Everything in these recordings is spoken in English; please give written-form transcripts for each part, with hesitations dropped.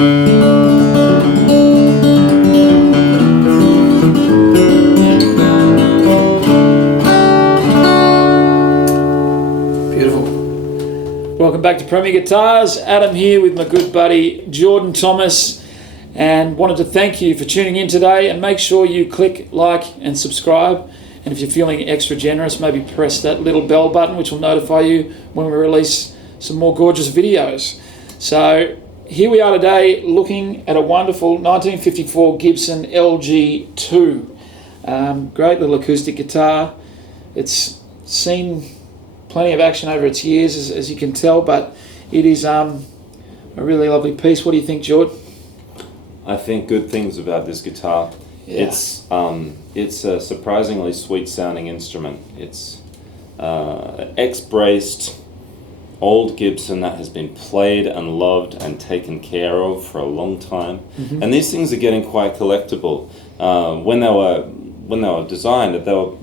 Welcome back to Premier Guitars. Adam here with my good buddy Jordan Thomas, and wanted to thank you for tuning in today, and make sure you click like and subscribe, and if you're feeling extra generous, maybe press that little bell button which will notify you when we release some more gorgeous videos. So here we are today looking at a wonderful 1954 Gibson LG-2. Great little acoustic guitar. It's seen plenty of action over its years, as you can tell, but it is a really lovely piece. What do you think, George? I think good things about this guitar. Yeah. It's a surprisingly sweet sounding instrument. It's X-braced old Gibson that has been played and loved and taken care of for a long time. Mm-hmm. And these things are getting quite collectible. When they were designed, they were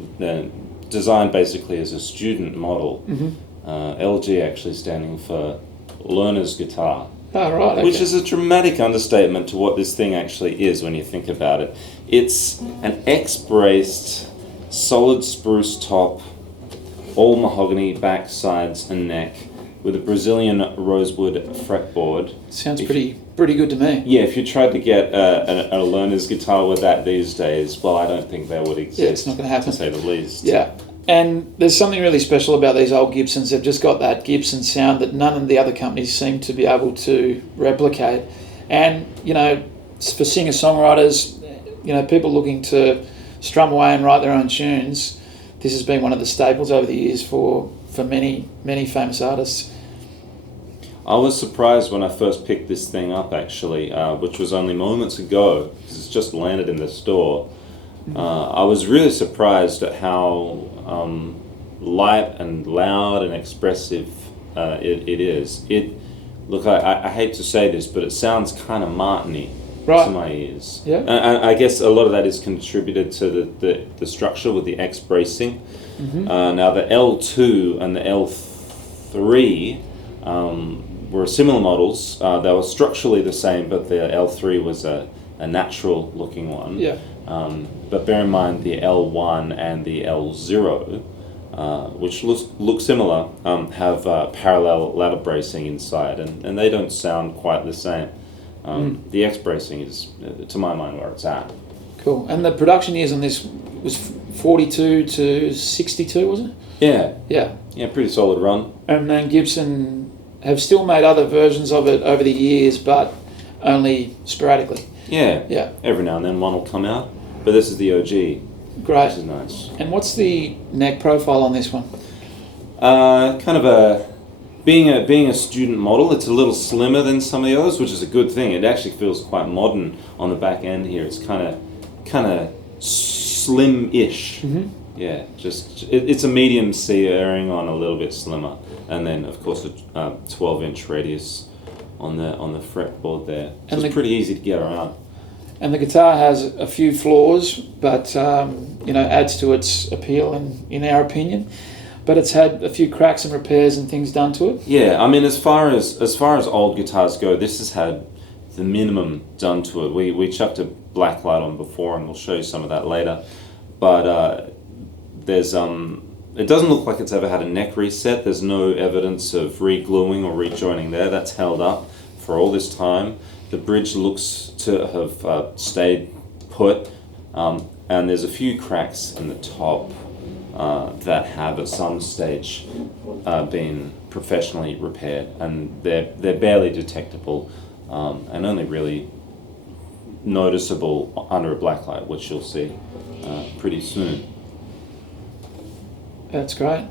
designed basically as a student model. Mm-hmm. LG actually standing for learner's guitar. Oh, right. Okay. Which is a dramatic understatement to what this thing actually is when you think about it. It's an X-braced, solid spruce top, all mahogany back, sides and neck, with a Brazilian rosewood fretboard. Sounds pretty good to me. Yeah, if you tried to get a learner's guitar with that these days, well, I don't think they would exist. Yeah, it's not going to happen, to say the least. Yeah, and there's something really special about these old Gibsons. They've just got that Gibson sound that none of the other companies seem to be able to replicate. And, you know, for singer-songwriters, you know, people looking to strum away and write their own tunes, this has been one of the staples over the years for many, many famous artists. I was surprised when I first picked this thing up, actually, which was only moments ago, because it's just landed in the store. I was really surprised at how light and loud and expressive it is. Look, I hate to say this, but it sounds kind of Martin-y to my ears. Yeah. And I guess a lot of that is contributed to the structure with the X bracing. Mm-hmm. Now the L2 and the L3 were similar models. They were structurally the same, but the L3 was a natural looking one. Yeah. But bear in mind the L1 and the L0, which look similar, have parallel ladder bracing inside, and they don't sound quite the same. The X bracing is, to my mind, where it's at. Cool. And the production years on this was 42 to 62, was it? Yeah. Yeah. Yeah, pretty solid run. And then Gibson have still made other versions of it over the years, but only sporadically. Yeah. Yeah. Every now and then one will come out, but this is the OG. Great. Which is nice. And what's the neck profile on this one? Kind of being a student model, it's a little slimmer than some of the others, which is a good thing. It actually feels quite modern on the back end here. It's kind of slim-ish. Mm-hmm. Yeah, it's a medium C erring on a little bit slimmer, and then of course a 12-inch radius on the fretboard there. So it's pretty easy to get around. And the guitar has a few flaws, but adds to its appeal in our opinion. But it's had a few cracks and repairs and things done to it. Yeah, I mean, as far as old guitars go, this has had the minimum done to it. We chucked a black light on before, and we'll show you some of that later. But there's it doesn't look like it's ever had a neck reset. There's no evidence of re-gluing or rejoining there. That's held up for all this time. The bridge looks to have stayed put, and there's a few cracks in the top that have at some stage been professionally repaired, and they're barely detectable and only really noticeable under a black light, which you'll see pretty soon. That's great.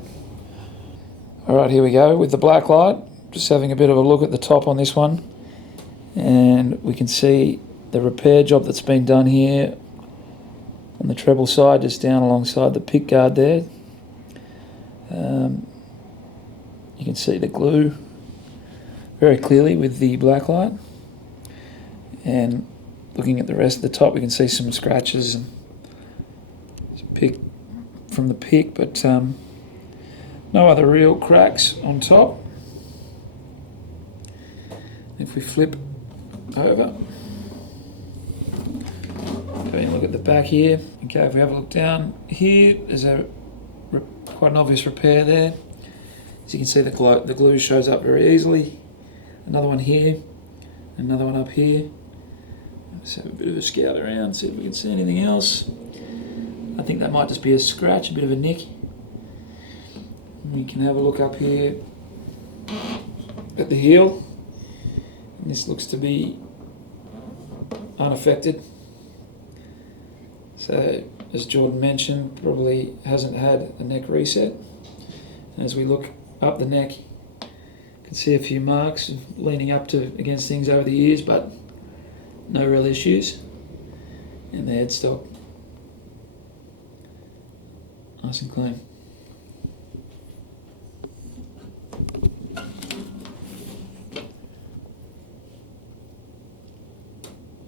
All right, here we go with the black light. Just having a bit of a look at the top on this one, and we can see the repair job that's been done here on the treble side, just down alongside the pick guard there. You can see the glue very clearly with the black light, and looking at the rest of the top we can see some scratches and pick from the pick, but no other real cracks on top. If we flip over. Having a look at the back here. Okay, if we have a look down here, there's quite an obvious repair there. As you can see, the glue shows up very easily. Another one here, another one up here. Let's have a bit of a scout around, see if we can see anything else. I think that might just be a scratch, a bit of a nick. We can have a look up here at the heel. And this looks to be unaffected. So, as Jordan mentioned, probably hasn't had a neck reset. And as we look up the neck, you can see a few marks of leaning up against things over the years, but no real issues. And the headstock, nice and clean.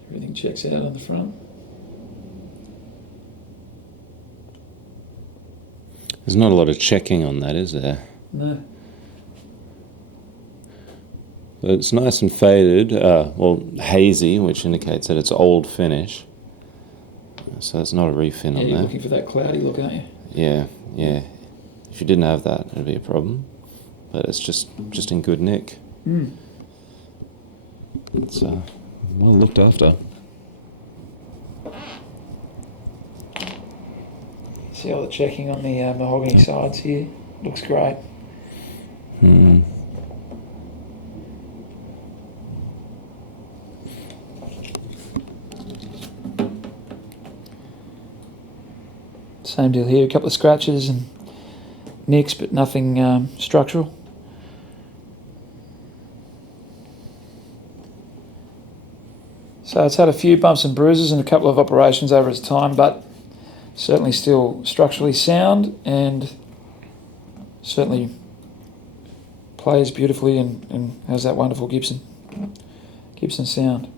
Everything checks out on the front. There's not a lot of checking on that, is there? No. But it's nice and faded, well, hazy, which indicates that it's old finish. So it's not a refin on You're there. looking for that cloudy look, aren't you? Yeah, yeah. If you didn't have that, it'd be a problem. But it's just in good nick. Mm. It's well looked after. See all the checking on the mahogany sides here. Looks great. Hmm. Same deal here. A couple of scratches and nicks, but nothing structural. So it's had a few bumps and bruises and a couple of operations over its time, but certainly still structurally sound and certainly plays beautifully and has that wonderful Gibson sound.